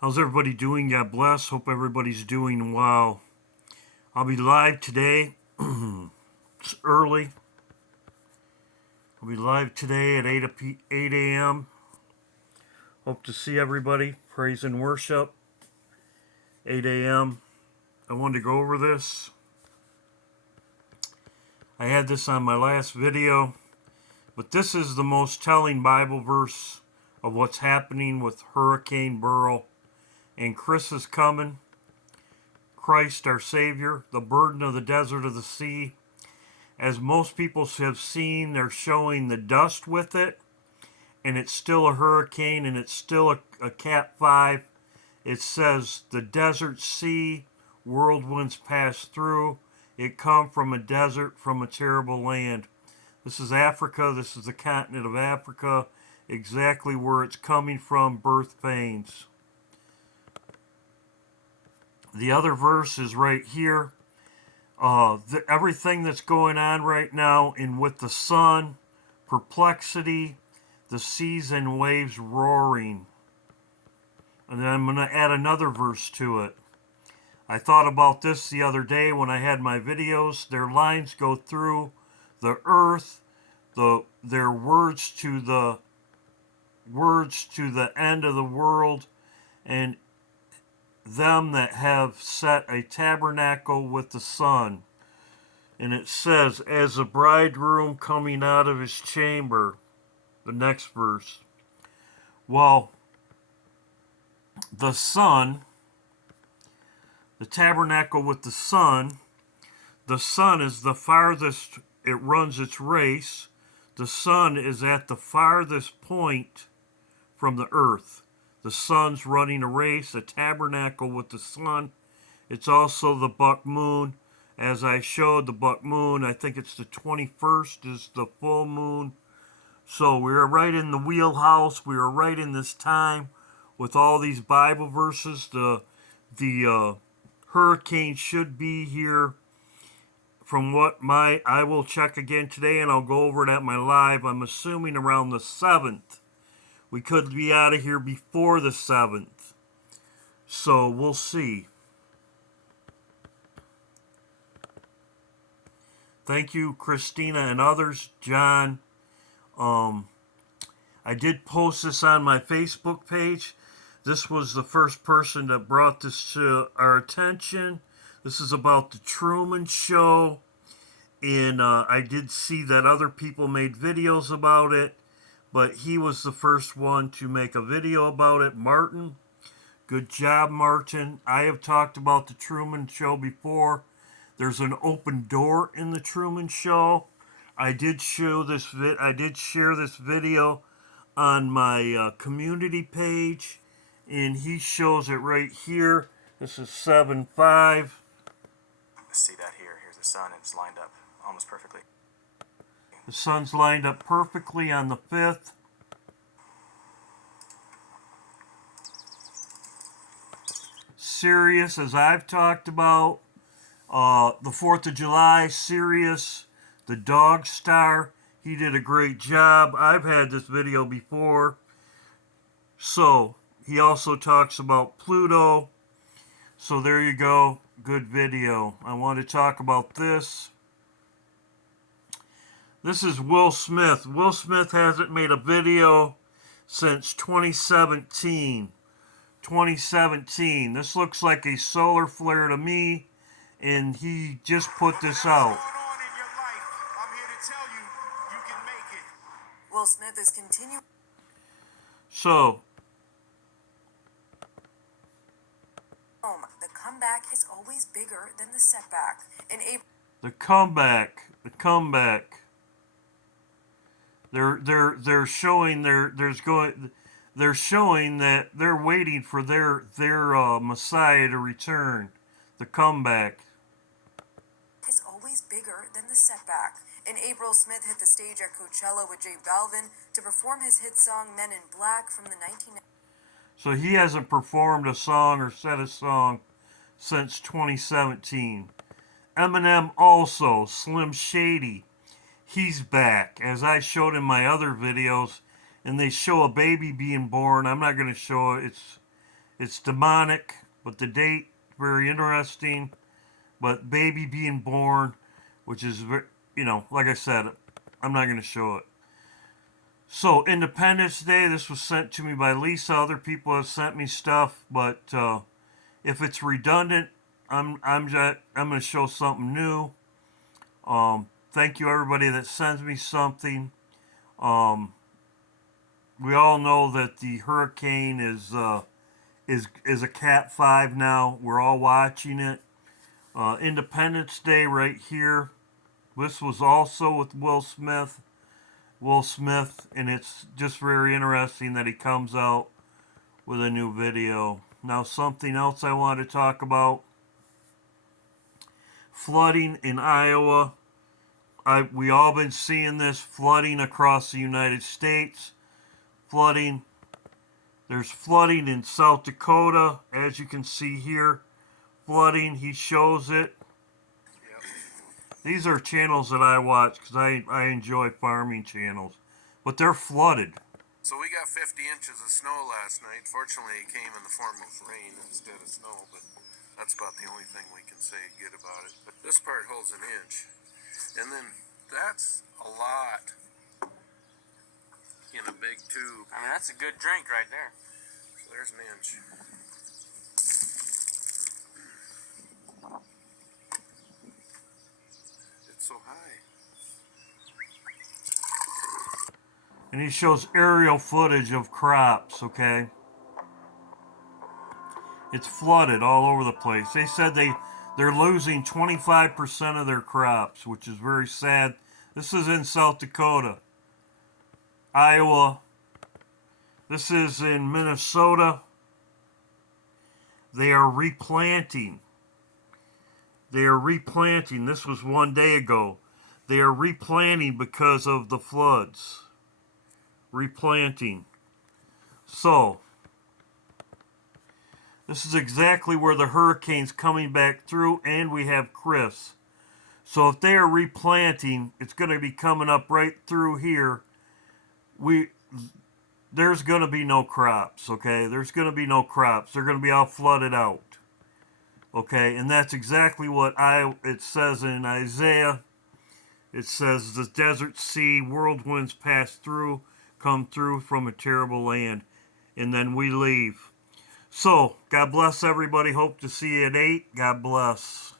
How's everybody doing? God bless. Hope everybody's doing well. I'll be live today. It's early. I'll be live today at 8 a.m. Hope to see everybody. Praise and worship. 8 a.m. I wanted to go over this. I had this on my last video, but this is the most telling Bible verse of what's happening with Hurricane Beryl. And Chris is coming. Christ our Savior, the burden of the desert of the sea. As most people have seen, they're showing the dust with it, and it's still a hurricane, and it's still a Cat 5. It says, the desert sea, whirlwinds pass through. It come from a desert, from a terrible land. This is Africa. This is the continent of Africa, exactly where it's coming from, birth pains. The other verse is right here. Everything that's going on right now in with the sun, perplexity, the seas and waves roaring. And then I'm going to add another verse to it. I thought about this the other day when I had my videos. Their lines go through the earth, their words to the end of the world, and them that have set a tabernacle with the sun. And it says, as a bridegroom coming out of his chamber. The next verse. Well, the sun, the tabernacle with the sun is the farthest, it runs its race. The sun is at the farthest point from the earth. The sun's running a race, a tabernacle with the sun. It's also the buck moon. As I showed, the buck moon, I think it's the 21st is the full moon. So we are right in the wheelhouse. We are right in this time with all these Bible verses. The hurricane should be here from what I will check again today, and I'll go over it at my live. I'm assuming around the 7th. We could be out of here before the 7th. So we'll see. Thank you, Christina and others. John. I did post this on my Facebook page. This was the first person that brought this to our attention. This is about the Truman Show. And I did see that other people made videos about it, but he was the first one to make a video about it. Martin, good job, Martin. I have talked about the Truman Show before. There's an open door in the Truman Show. I did share this video on my community page, and he shows it right here. This is 7.5. See that here. Here's the sun, and it's lined up almost perfectly. The sun's lined up perfectly on the 5th. Sirius, as I've talked about, the 4th of July, Sirius, the dog star, he did a great job. I've had this video before. So, he also talks about Pluto. So there you go. Good video. I want to talk about this. This is Will Smith. Will Smith hasn't made a video since 2017. 2017. This looks like a solar flare to me, and he just put this out. Will Smith is continuing. So, The comeback is always bigger than the setback. In April, the comeback. They're showing they're showing that they're waiting for their Messiah to return. The comeback is always bigger than the setback. In April, Smith hit the stage at Coachella with J Balvin to perform his hit song Men in Black from the 1990s. So he hasn't performed a song or said a song since 2017. Eminem also, Slim Shady, he's back. As I showed in my other videos, and they show a baby being born. I'm not going to show it. It's demonic, but the date, very interesting. But baby being born, which is, like I said, I'm not going to show it. So, Independence Day, this was sent to me by Lisa. Other people have sent me stuff, but if it's redundant, I'm going to show something new. Thank you everybody that sends me something. We all know that the hurricane is a Cat 5 now. We're all watching it. Independence Day right here. This was also with Will Smith. And it's just very interesting that he comes out with a new video. Now, something else I want to talk about. Flooding in Iowa. We all been seeing this flooding across the United States. Flooding. There's flooding in South Dakota, as you can see here. Flooding, he shows it. These are channels that I watch because I enjoy farming channels. But they're flooded. So we got 50 inches of snow last night. Fortunately, it came in the form of rain instead of snow, but that's about the only thing we can say good about it. But this part holds an inch. And then that's a lot in a big tube. I mean, that's a good drink right there. So there's an inch. It's so high. And he shows aerial footage of crops, okay? It's flooded all over the place. They said they're losing 25% of their crops, which is very sad. This is in South Dakota. Iowa. This is in Minnesota. They are replanting. This was 1 day ago. They are replanting because of the floods. Replanting. So, this is exactly where the hurricane's coming back through, and we have Chris. So if they are replanting, it's going to be coming up right through here. There's going to be no crops, okay? There's going to be no crops. They're going to be all flooded out. Okay, and that's exactly what it says in Isaiah. It says the desert sea, whirlwinds pass through, come through from a terrible land, and then we leave. So, God bless everybody. Hope to see you at 8. God bless.